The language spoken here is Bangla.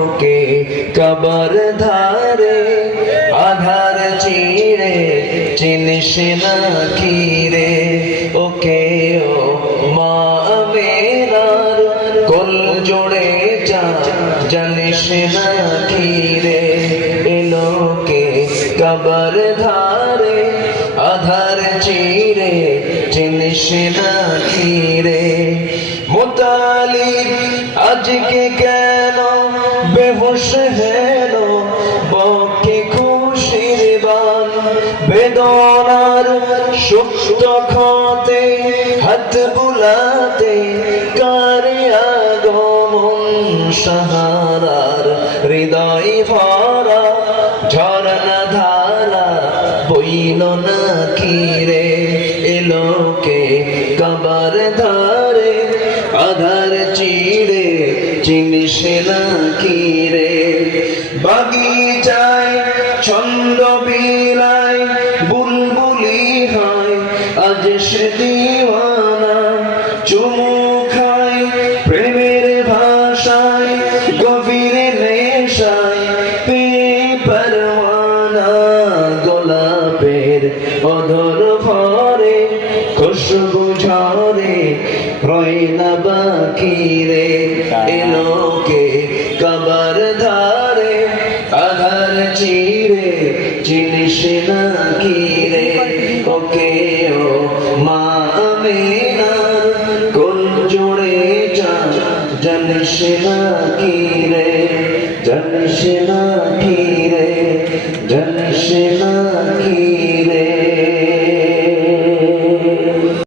के कबर धारे आधार चीरे चिनिश ना खीरे ओके ओ माँ मेरार कुल जोड़े जा जनिश ना खीरे एलो के कबर धारे आधार चीरे चिनिश ना खीरे मुतालिब आज के केनो बेहोश हेलो बके खुशिर बान बेदनार सुप्त खाते हाथ बुलाते करे আগমন সাহারার হৃদয় ভরা ঝরনা ধারা বইল না কিরে এলোকে কবর ধারে আধার চিড়ে চিনিস না কিরে বাগিচায় ছন্দ বিলায় বুলবুলি হয় আজ সে দিওয়ানা চুমু খায় প্রেমের ভাষায় গভীর নেশায় পরওয়ানা গোলাপের অধর ভরে খুশবু ঝরে রয় না বাকি রে এলো